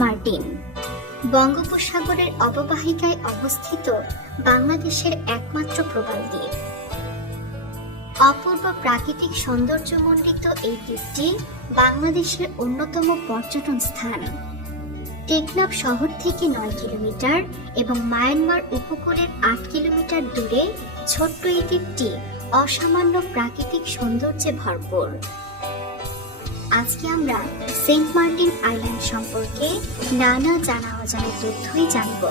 Martin. বঙ্গোপসাগরের অববাহিকায় অবস্থিত বাংলাদেশের একমাত্র প্রবাল দ্বীপ। অপূর্ব প্রাকৃতিক সৌন্দর্যমণ্ডিত এই দ্বীপটি বাংলাদেশের অন্যতম পর্যটন স্থান। টেকনাফ শহর থেকে নয় কিলোমিটার এবং মায়ানমার উপকূলের আট কিলোমিটার দূরে ছোট্ট এই দ্বীপটি অসামান্য প্রাকৃতিক সৌন্দর্যে ভরপুর। আজকে আমরা সেন্ট মার্টিন আইল্যান্ড সম্পর্কে নানা জানা অজানা তথ্যই জানব।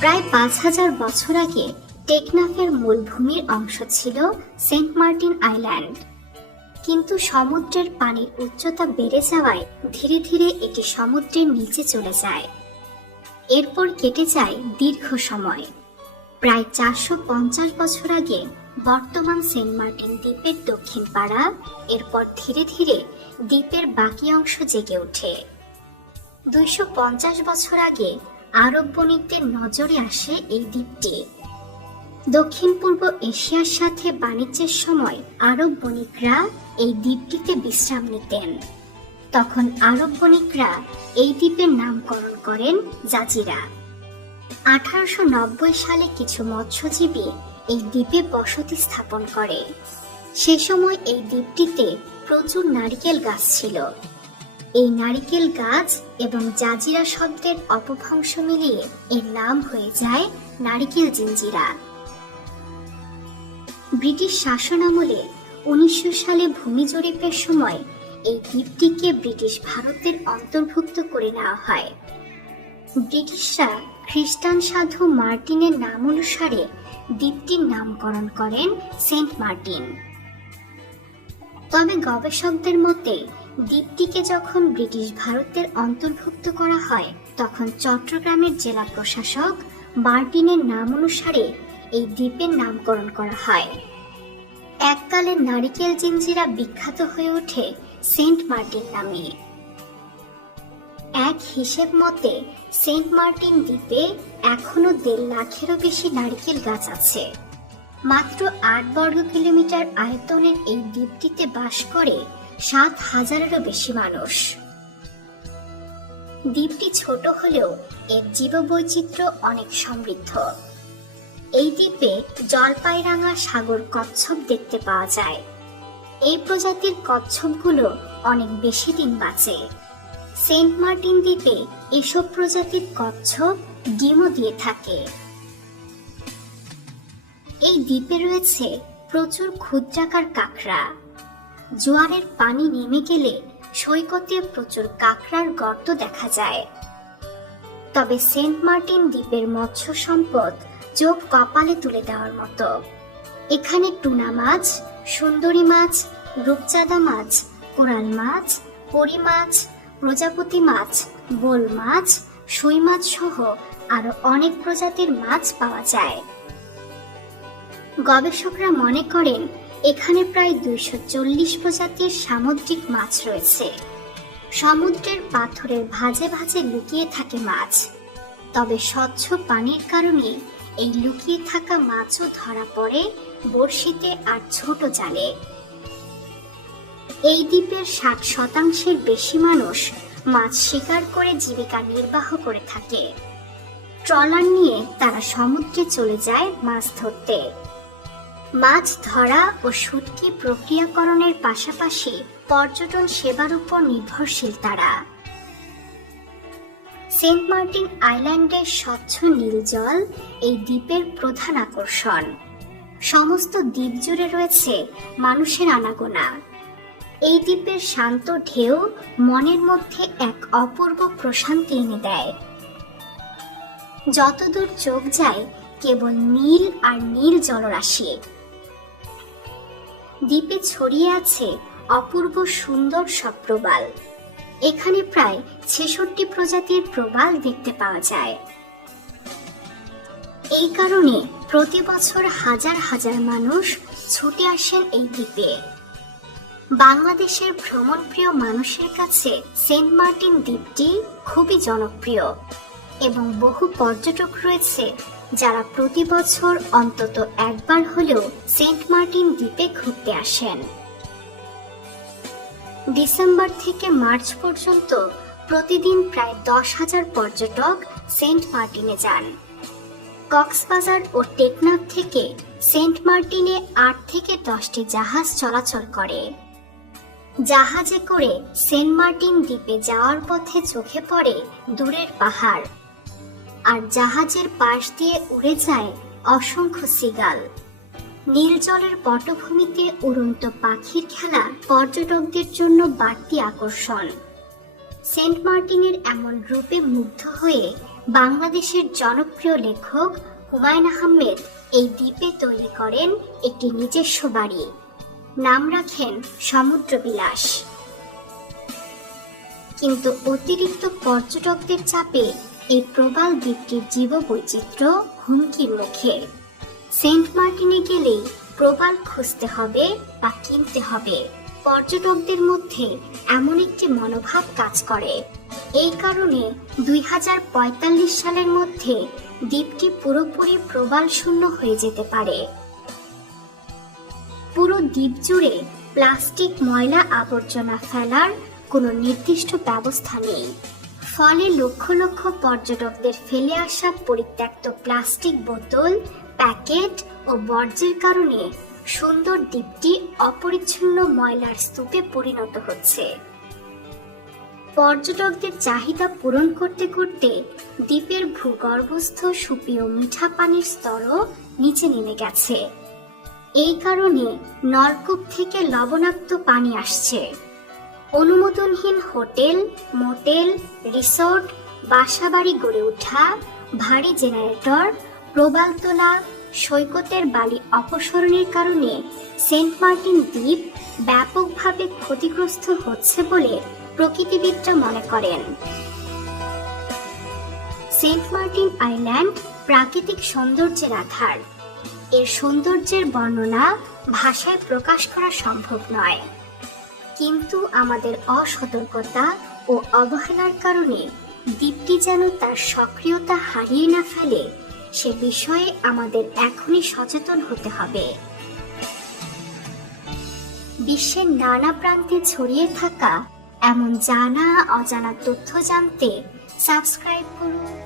প্রায় পাঁচ হাজার বছর আগে টেকনাফের মূলভূমির অংশ ছিল সেন্ট মার্টিন আইল্যান্ড। কিন্তু সমুদ্রের পানির উচ্চতা বেড়ে যাওয়ায় ধীরে ধীরে এটি সমুদ্রের নিচে চলে যায়। এরপর কেটে যায় দীর্ঘ সময়। প্রায় চারশো পঞ্চাশ বছর আগে বর্তমান সেন্ট মার্টিন দ্বীপের দক্ষিণ পাড়া, এরপর ধীরে ধীরে দ্বীপের বাকি অংশ জেগে ওঠে। দুইশো পঞ্চাশ বছর আগে আরব বণিকদের নজরে আসে এই দ্বীপটি। দক্ষিণ পূর্ব এশিয়ার সাথে বাণিজ্যের সময় আরব বণিকরা এই দ্বীপটিতে বিশ্রাম নিতেন। তখন আরব বণিকরা এই দ্বীপের নামকরণ করেন জাজিরা। আঠারোশো নব্বই সালে কিছু মৎস্যজীবী এই দ্বীপে বসতি স্থাপন করে। সে সময় এই দ্বীপটিতে প্রচুর নারিকেল গাছ ছিল। এই নারিকেল গাছ এবং জাজিরা শব্দের অপভ্রংশ মিলিয়ে এর নাম হয়ে যায় নারিকেল জিঞ্জিরা। ব্রিটিশ শাসন আমলে উনিশশো সালে ভূমি জরিপের সময় এই দ্বীপটিকে ব্রিটিশ ভারতের অন্তর্ভুক্ত করে নেওয়া হয়। ব্রিটিশরা খ্রিস্টান সাধু মার্টিনের নাম অনুসারে দ্বীপটির নামকরণ করেন সেন্ট মার্টিন। তবে গবেষকদের মতে, দ্বীপটিকে যখন ব্রিটিশ ভারতের অন্তর্ভুক্ত করা হয়, তখন চট্টগ্রামের জেলা প্রশাসক মার্টিনের নাম অনুসারে এই দ্বীপের নামকরণ করা হয়। এককালে নারিকেল জিঞ্জিরা বিখ্যাত হয়ে ওঠে সেন্ট মার্টিন নামে। এক হিসেব মতে, সেন্ট মার্টিন দ্বীপে এখনও দেড় লাখেরও বেশি নারকেল গাছ আছে। মাত্র আট বর্গ কিলোমিটার আয়তনের এই দ্বীপটিতে বাস করে সাত হাজারেরও বেশি মানুষ। দ্বীপটি ছোট হলেও এর জীববৈচিত্র্য অনেক সমৃদ্ধ। এই দ্বীপে জলপাইরাঙা সাগর কচ্ছপ দেখতে পাওয়া যায়। এই প্রজাতির কচ্ছপগুলো অনেক বেশি দিন বাঁচে। সেন্ট মার্টিন দ্বীপে এসব প্রজাতির কচ্ছপ, ডিমও দিয়ে থাকে। এই দ্বীপে রয়েছে প্রচুর ক্ষুদ্রাকার কাঁকড়া। জোয়ারের পানি নেমে গেলে সৈকতে প্রচুর কাঁকড়ার গর্ত দেখা যায়। তবে সেন্ট মার্টিন দ্বীপের মৎস্য সম্পদ চোখ কপালে তুলে দেওয়ার মতো। এখানে টুনা মাছ, সুন্দরী মাছ, রূপচাঁদা মাছ, কোরাল মাছ, পরি মাছ প্রজাপতি মাছ, বোল মাছ, সুই মাছ সহ আরও অনেক প্রজাতির মাছ পাওয়া যায়। গবেষকরা মনে করেন, এখানে প্রায় দুইশো চল্লিশ প্রজাতির সামুদ্রিক মাছ রয়েছে। সমুদ্রের পাথরের ভাজে ভাজে লুকিয়ে থাকে মাছ। তবে স্বচ্ছ পানির কারণে এই লুকিয়ে থাকা মাছও ধরা পড়ে, বড়শিতে আর ছোট জালে। এই দ্বীপের ষাট শতাংশের বেশি মানুষ মাছ শিকার করে জীবিকা নির্বাহ করে থাকে। ট্রলার নিয়ে তারা সমুদ্রে চলে যায় মাছ ধরতে। মাছ ধরা ও শুটকি প্রক্রিয়াকরণের পাশাপাশি পর্যটন সেবার উপর নির্ভরশীল তারা। সেন্ট মার্টিন আইল্যান্ডের স্বচ্ছ নীল জল এই দ্বীপের প্রধান আকর্ষণ। সমস্ত দ্বীপ জুড়ে রয়েছে মানুষের আনাগোনা। এই দ্বীপের শান্ত ঢেউ মনের মধ্যে এক অপূর্ব প্রশান্তি এনে দেয়। যতদূর চোখ যায়, কেবল নীল আর নীল জলরাশি। দ্বীপে ছড়িয়ে আছে অপূর্ব সুন্দর সব প্রবাল এখানে প্রায় ছেষট্টি প্রজাতির প্রবাল দেখতে পাওয়া যায়। এই কারণে প্রতি বছর হাজার হাজার মানুষ ছুটে আসেন এই দ্বীপে। বাংলাদেশের ভ্রমণপ্রিয় মানুষের কাছে সেন্ট মার্টিন দ্বীপটি খুবই জনপ্রিয় এবং বহু পর্যটক রয়েছে যারা প্রতি বছর অন্তত একবার হলেও সেন্ট মার্টিন দ্বীপে ঘুরতে আসেন। ডিসেম্বর থেকে মার্চ পর্যন্ত প্রতিদিন প্রায় দশ হাজার পর্যটক সেন্ট মার্টিনে যান। কক্সবাজার ও টেকনাফ থেকে সেন্ট মার্টিনে আট থেকে দশটি জাহাজ চলাচল করে। জাহাজে করে সেন্ট মার্টিন দ্বীপে যাওয়ার পথে চোখে পড়ে দূরের পাহাড়। আর জাহাজের পাশ দিয়ে উড়ে যায় অসংখ্য সিগাল। নীল জলের পটভূমিতে উড়ন্ত পাখির খেলা পর্যটকদের জন্য বাড়তি আকর্ষণ। সেন্ট মার্টিনের এমন রূপে মুগ্ধ হয়ে বাংলাদেশের জনপ্রিয় লেখক হুমায়ুন আহমেদ এই দ্বীপে তৈরি করেন একটি নিজস্ব বাড়ি। নাম রাখেন সমুদ্র বিলাস কিন্তু অতিরিক্ত পর্যটকদের চাপে এই প্রবাল দ্বীপটির জীববৈচিত্র্য হুমকির মুখে। সেন্ট মার্টিনে গেলেই প্রবাল খুঁজতে হবে বা কিনতে হবে। পর্যটকদের মধ্যে এমন একটি মনোভাব কাজ করে। এই কারণে দুই হাজার পঁয়তাল্লিশ সালের মধ্যে দ্বীপটি পুরোপুরি প্রবাল শূন্য হয়ে যেতে পারে। পুরো দ্বীপ জুড়ে প্লাস্টিক ময়লা আবর্জনা ফেলার কোনো নির্দিষ্ট ব্যবস্থা নেই। ফলে লক্ষ লক্ষ পর্যটকদের ফেলে আসা পরিত্যক্ত প্লাস্টিক বোতল, প্যাকেট ও বর্জ্যের কারণে সুন্দর দ্বীপটি অপরিচ্ছন্ন ময়লার স্তূপে পরিণত হচ্ছে। পর্যটকদের চাহিদা পূরণ করতে করতে দ্বীপের ভূগর্ভস্থ সুপেয় মিঠা পানির স্তরও নিচে নেমে গেছে। এই কারণে নলকূপ থেকে লবণাক্ত পানি আসছে। অনুমোদনহীন হোটেল, মোটেল, রিসোর্ট, বাসাবাড়ি গড়ে ওঠা, ভারী জেনারেটর প্রবাল তোলা সৈকতের বালি অপসরণের কারণে সেন্ট মার্টিন দ্বীপ ব্যাপকভাবে ক্ষতিগ্রস্ত হচ্ছে বলে প্রকৃতিবিদরা মনে করেন। সেন্ট মার্টিন আইল্যান্ড প্রাকৃতিক সৌন্দর্যের আধার। এর সৌন্দর্যের বর্ণনা ভাষায় প্রকাশ করা সম্ভব নয়। কিন্তু আমাদের অসতর্কতা ও অবহেলার কারণে দ্বীপটি যেন তার সক্রিয়তা হারিয়ে না ফেলে, সে বিষয়ে আমাদের এখনই সচেতন হতে হবে। বিশ্বের নানা প্রান্তে ছড়িয়ে থাকা এমন জানা অজানা তথ্য জানতে সাবস্ক্রাইব করুন।